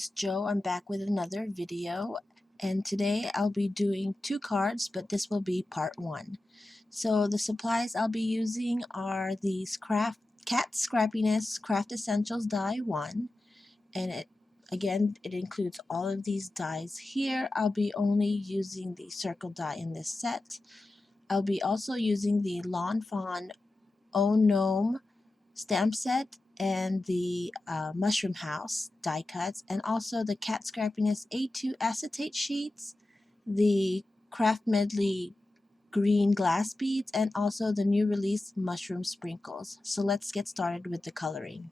it's Joe. I'm back with another video, and today I'll be doing 2 cards, but this will be part 1. So the supplies I'll be using are the Cat Scrappiness Craft Essentials Die 1, and it includes all of these dies here. I'll be only using the circle die in this set. I'll be also using the Fawn Gnome stamp set and the Mushroom House die cuts, and also the Cat Scrappiness A2 Acetate Sheets, the Craft Medley green glass beads, and also the new release mushroom sprinkles. So let's get started with the coloring.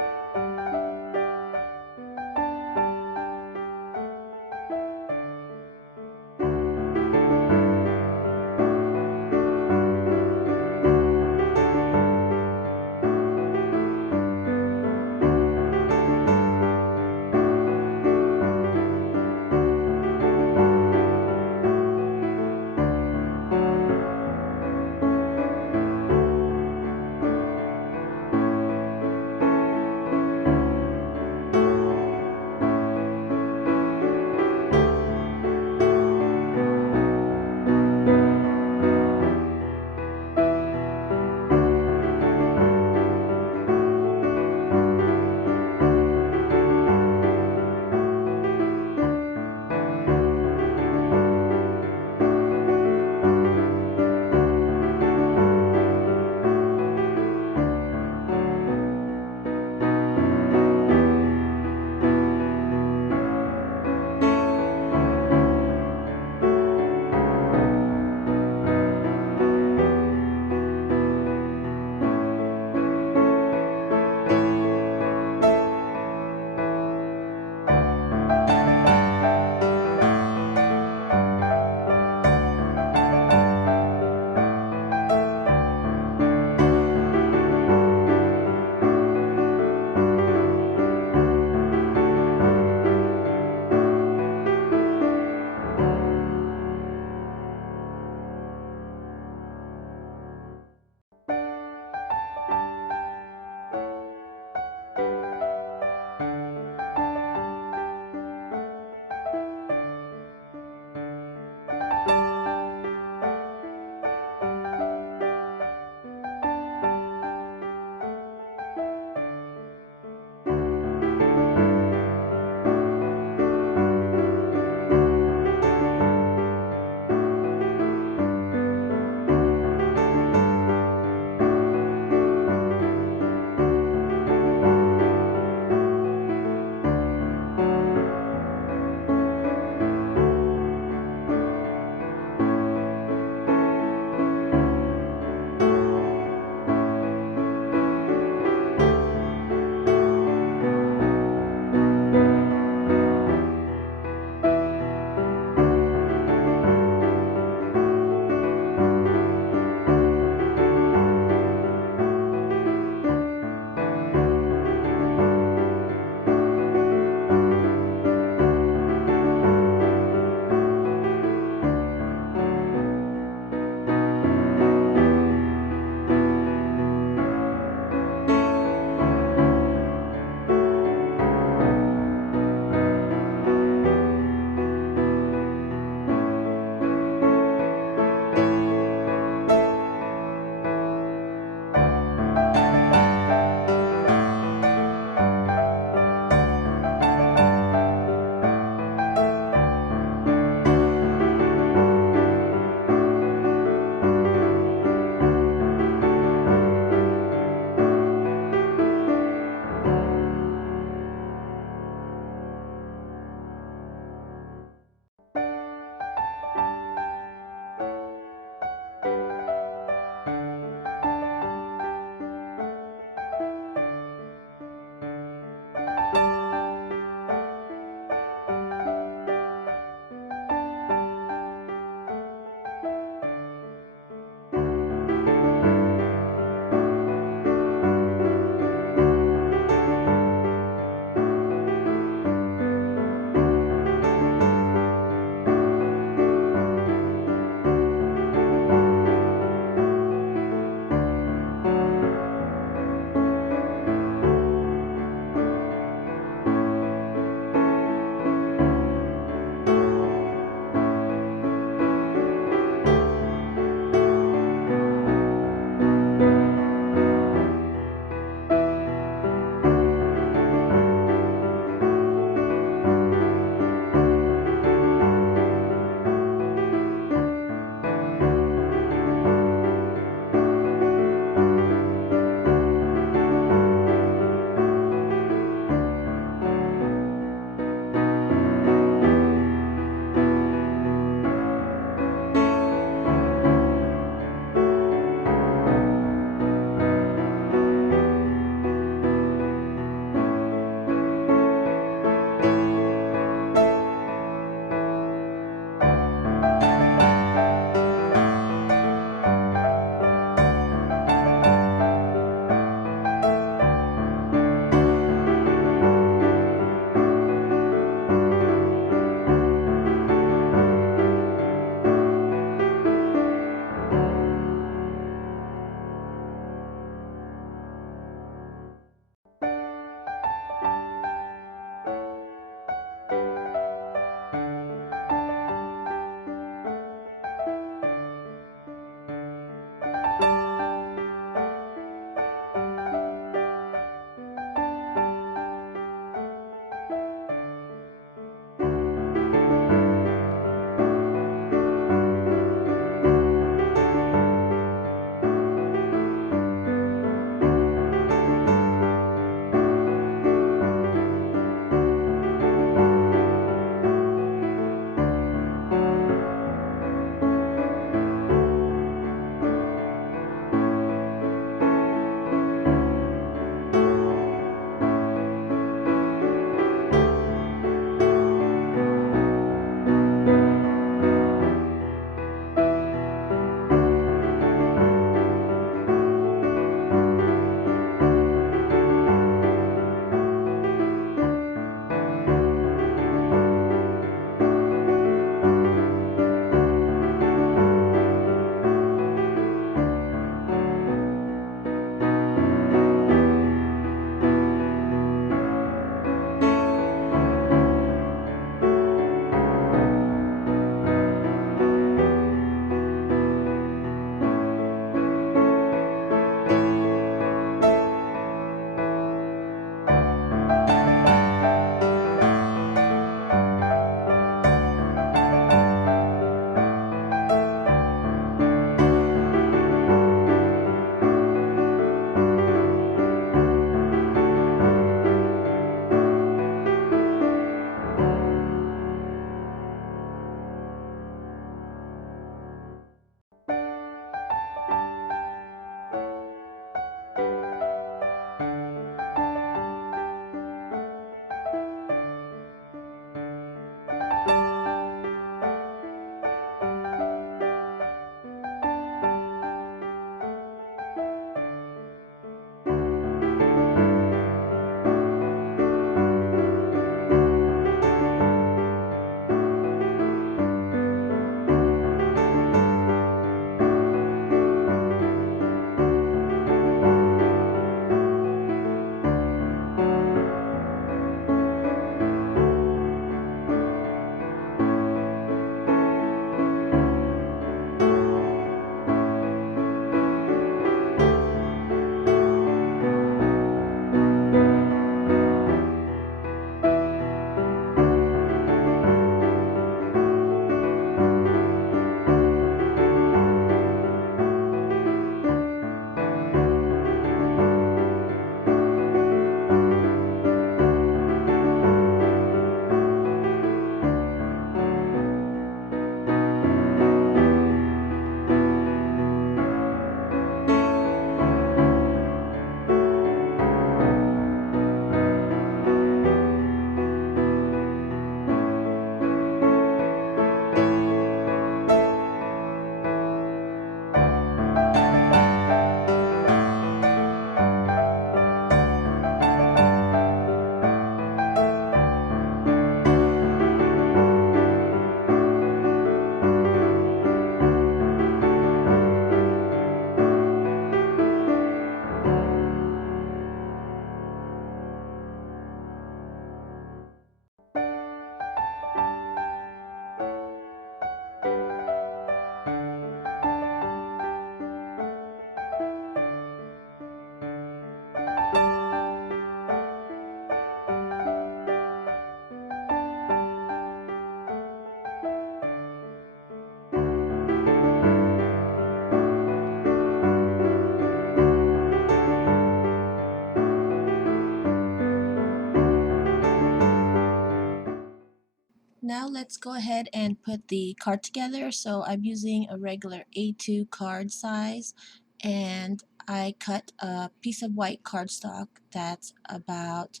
let's go ahead and put the card together. So I'm using a regular A2 card size, and I cut a piece of white cardstock that's about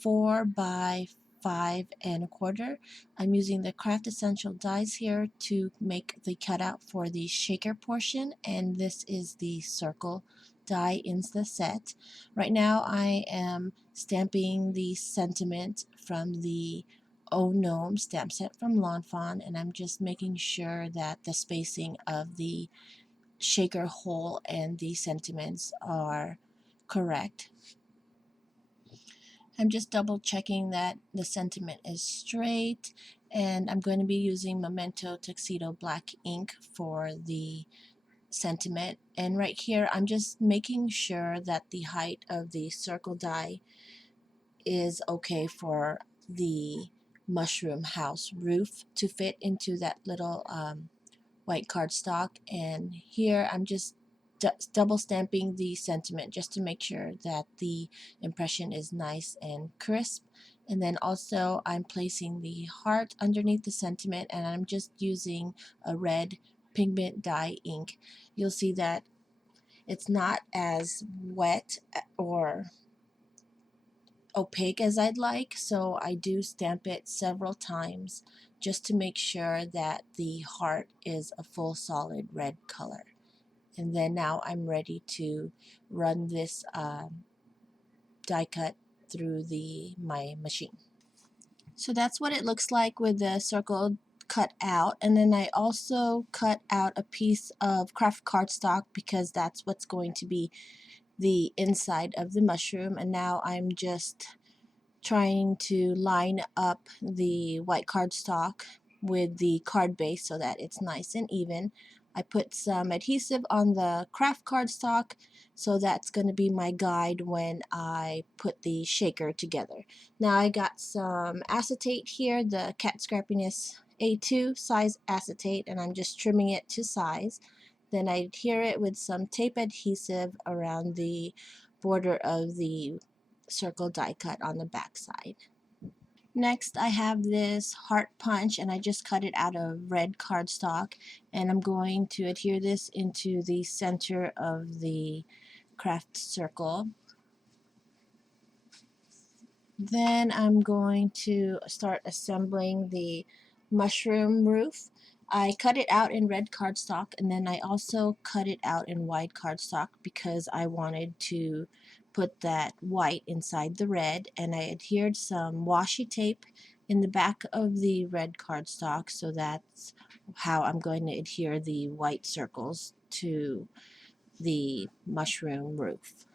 4 by 5 1/4. I'm using the Craft Essential dies here to make the cutout for the shaker portion, and this is the circle die in the set. Right now I am stamping the sentiment from the Gnome stamp set from Fawn, and I'm just making sure that the spacing of the shaker hole and the sentiments are correct. I'm just double checking that the sentiment is straight, and I'm going to be using Memento Tuxedo Black ink for the sentiment. And right here I'm just making sure that the height of the circle die is okay for the mushroom house roof to fit into that little white cardstock. And here I'm just double stamping the sentiment just to make sure that the impression is nice and crisp. And then also I'm placing the heart underneath the sentiment, and I'm just using a red pigment dye ink. You'll see that it's not as wet or opaque as I'd like, so I do stamp it several times just to make sure that the heart is a full solid red color. And then now I'm ready to run this die cut through my machine. So that's what it looks like with the circle cut out. And then I also cut out a piece of craft cardstock because that's what's going to be the inside of the mushroom. And now I'm just trying to line up the white cardstock with the card base so that it's nice and even. I put some adhesive on the craft cardstock, so that's going to be my guide when I put the shaker together. Now I got some acetate here, the Cat Scrappiness A2 size acetate, and I'm just trimming it to size. Then I adhere it with some tape adhesive around the border of the circle die cut on the back side. Next I have this heart punch, and I just cut it out of red cardstock, and I'm going to adhere this into the center of the craft circle. Then I'm going to start assembling the mushroom roof. I cut it out in red cardstock, and then I also cut it out in white cardstock because I wanted to put that white inside the red, and I adhered some washi tape in the back of the red cardstock, so that's how I'm going to adhere the white circles to the mushroom roof.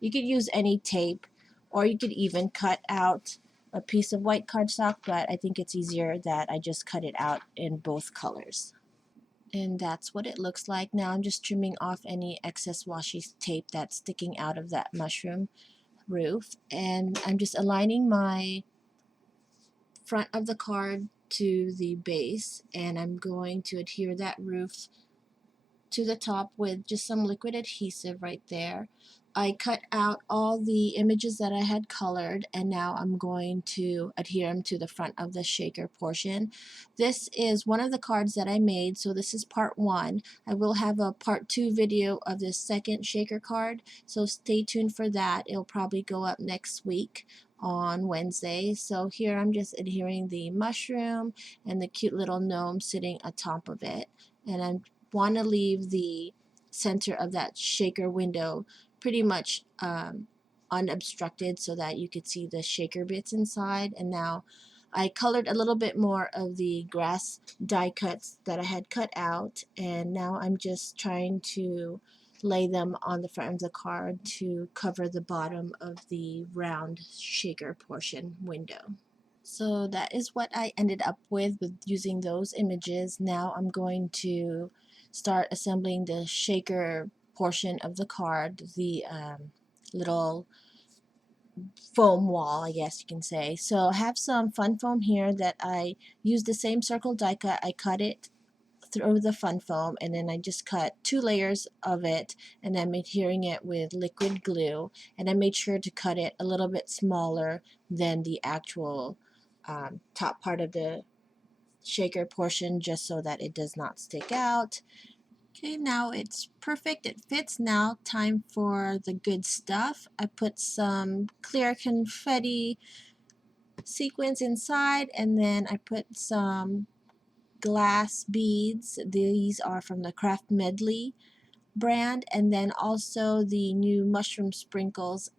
You could use any tape, or you could even cut out a piece of white cardstock, but I think it's easier that I just cut it out in both colors. And that's what it looks like. Now I'm just trimming off any excess washi tape that's sticking out of that mushroom roof, and I'm just aligning my front of the card to the base, and I'm going to adhere that roof to the top with just some liquid adhesive right there. I cut out all the images that I had colored, and now I'm going to adhere them to the front of the shaker portion. This is one of the cards that I made, so this is part 1. I will have a part 2 video of this second shaker card, so stay tuned for that. It'll probably go up next week on Wednesday. So here I'm just adhering the mushroom and the cute little gnome sitting atop of it, and I want to leave the center of that shaker window pretty much unobstructed so that you could see the shaker bits inside. And now I colored a little bit more of the grass die cuts that I had cut out, and now I'm just trying to lay them on the front of the card to cover the bottom of the round shaker portion window. So that is what I ended up with using those images. Now I'm going to start assembling the shaker portion of the card, the little foam wall, I guess you can say. So I have some fun foam here that I used the same circle die cut. I cut it through the fun foam, and then I just cut 2 layers of it, and I'm adhering it with liquid glue, and I made sure to cut it a little bit smaller than the actual top part of the shaker portion just so that it does not stick out. Okay, now it's perfect. It fits. Now time for the good stuff. I put some clear confetti sequins inside, and then I put some glass beads. These are from the Craft Medley brand, and then also the new mushroom sprinkles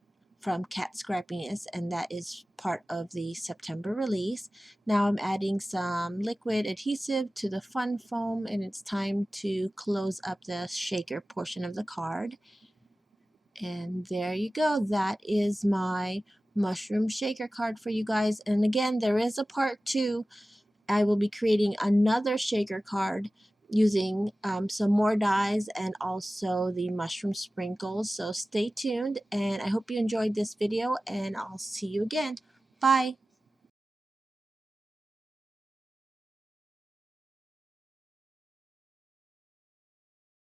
from Cat Scrappiness, and that is part of the September release. Now I'm adding some liquid adhesive to the fun foam, and it's time to close up the shaker portion of the card. And there you go. That is my mushroom shaker card for you guys. And again, there is a part 2. I will be creating another shaker card using some more dies and also the mushroom sprinkles. So stay tuned, and I hope you enjoyed this video, and I'll see you again. Bye!